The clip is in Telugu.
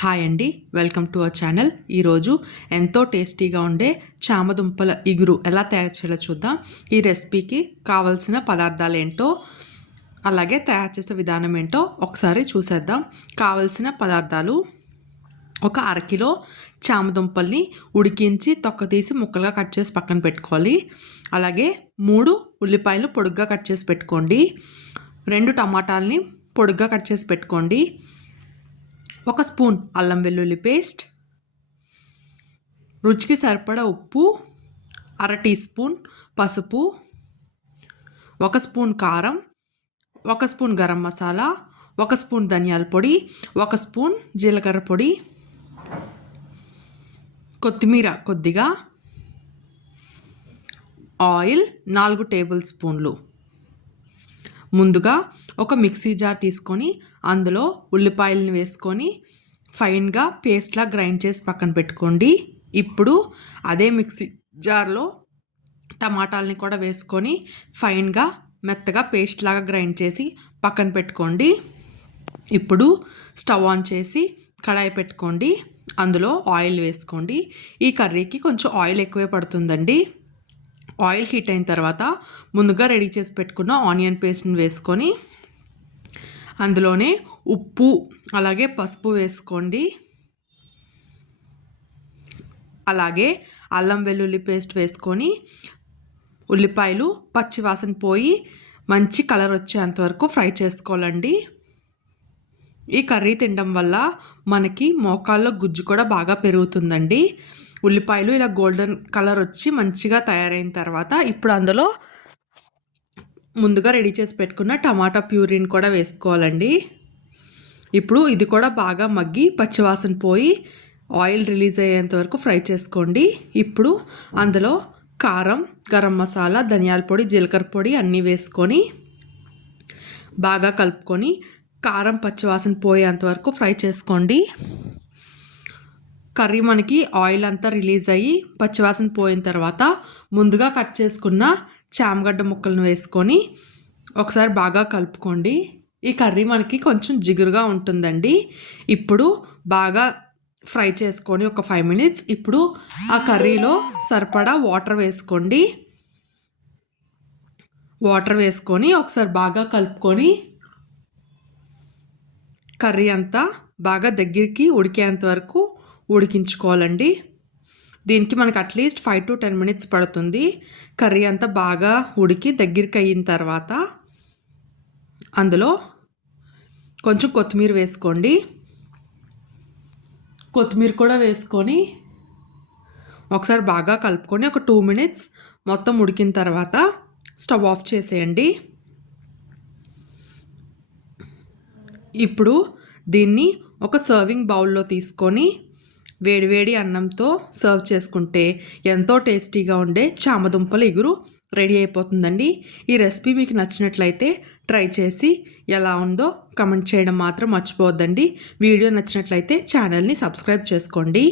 హాయ్ అండి, వెల్కమ్ టు అవర్ ఛానల్. ఈరోజు ఎంతో టేస్టీగా ఉండే చామదుంపల ఇగురు ఎలా తయారు చేయాలో చూద్దాం. ఈ రెసిపీకి కావాల్సిన పదార్థాలు ఏంటో అలాగే తయారు చేసే విధానం ఏంటో ఒకసారి చూసేద్దాం. కావలసిన పదార్థాలు: ఒక అరకిలో చామదుంపల్ని ఉడికించి తొక్క తీసి ముక్కలుగా కట్ చేసి పక్కన పెట్టుకోవాలి. అలాగే 3 ఉల్లిపాయలు పొడుగ్గా కట్ చేసి పెట్టుకోండి. 2 టమాటాలని పొడుగ్గా కట్ చేసి పెట్టుకోండి. 1 స్పూన్ అల్లం వెల్లుల్లి పేస్ట్, రుచికి సరిపడా ఉప్పు, 1/2 టీ స్పూన్ పసుపు, 1 స్పూన్ కారం, 1 స్పూన్ గరం మసాలా, 1 స్పూన్ ధనియాల పొడి, 1 స్పూన్ జీలకర్ర పొడి, కొత్తిమీర కొద్దిగా, ఆయిల్ 4 టేబుల్ స్పూన్లు. ముందుగా ఒక మిక్సీ జార్ తీసుకొని అందులో ఉల్లిపాయలను వేసుకొని ఫైన్గా పేస్ట్లా గ్రైండ్ చేసి పక్కన పెట్టుకోండి. ఇప్పుడు అదే మిక్సీ జార్లో టమాటాలని కూడా వేసుకొని ఫైన్గా మెత్తగా పేస్ట్ లాగా గ్రైండ్ చేసి పక్కన పెట్టుకోండి. ఇప్పుడు స్టవ్ ఆన్ చేసి కడాయి పెట్టుకోండి. అందులో ఆయిల్ వేసుకోండి. ఈ కర్రీకి కొంచెం ఆయిల్ ఎక్కువే పడుతుందండి. ఆయిల్ హీట్ అయిన తర్వాత ముందుగా రెడీ చేసి పెట్టుకున్న ఆనియన్ పేస్ట్ని వేసుకొని అందులోనే ఉప్పు అలాగే పసుపు వేసుకోండి. అలాగే అల్లం వెల్లుల్లి పేస్ట్ వేసుకొని ఉల్లిపాయలు పచ్చివాసన పోయి మంచి కలర్ వచ్చేంత వరకు ఫ్రై చేసుకోవాలండి. ఈ కర్రీ తినడం వల్ల మనకి మోకాల్లో గుజ్జు కూడా బాగా పెరుగుతుందండి. ఉల్లిపాయలు ఇలా గోల్డెన్ కలర్ వచ్చి మంచిగా తయారైన తర్వాత ఇప్పుడు అందులో ముందుగా రెడీ చేసి పెట్టుకున్న టమాటా ప్యూరీని కూడా వేసుకోవాలండి. ఇప్పుడు ఇది కూడా బాగా మగ్గి పచ్చివాసన పోయి ఆయిల్ రిలీజ్ అయ్యేంత వరకు ఫ్రై చేసుకోండి. ఇప్పుడు అందులో కారం, గరం మసాలా, ధనియాల పొడి, జీలకర్ర పొడి అన్నీ వేసుకొని బాగా కలుపుకొని కారం పచ్చివాసన పోయేంత వరకు ఫ్రై చేసుకోండి. కర్రీ మనకి ఆయిల్ అంతా రిలీజ్ అయ్యి పచ్చివాసన పోయిన తర్వాత ముందుగా కట్ చేసుకున్న చామగడ్డ ముక్కలను వేసుకొని ఒకసారి బాగా కలుపుకోండి. ఈ కర్రీ మనకి కొంచెం జిగురుగా ఉంటుందండి. ఇప్పుడు బాగా ఫ్రై చేసుకొని ఒక 5 మినిట్స్ ఇప్పుడు ఆ కర్రీలో సరిపడా వాటర్ వేసుకోండి. వాటర్ వేసుకొని ఒకసారి బాగా కలుపుకొని కర్రీ అంతా బాగా దగ్గరికి ఉడికేంత వరకు ఉడికించుకోవాలండి. దీనికి మనకు అట్లీస్ట్ 5 to 10 మినిట్స్ పడుతుంది. కర్రీ అంతా బాగా ఉడికి దగ్గరికి అయిన తర్వాత అందులో కొంచెం కొత్తిమీర వేసుకోండి. కొత్తిమీర కూడా వేసుకొని ఒకసారి బాగా కలుపుకొని ఒక 2 మినిట్స్ మొత్తం ఉడికిన తర్వాత స్టవ్ ఆఫ్ చేసేయండి. ఇప్పుడు దీన్ని ఒక సర్వింగ్ బౌల్లో తీసుకొని వేడివేడి అన్నంతో సర్వ్ చేసుకుంటే ఎంతో టేస్టీగా ఉండే చామదుంపల ఇగురు రెడీ అయిపోతుందండి. ఈ రెసిపీ మీకు నచ్చినట్లయితే ట్రై చేసి ఎలా ఉందో కమెంట్ చేయడం మాత్రం మర్చిపోవద్దండి. వీడియో నచ్చినట్లయితే ఛానల్ని సబ్స్క్రైబ్ చేసుకోండి.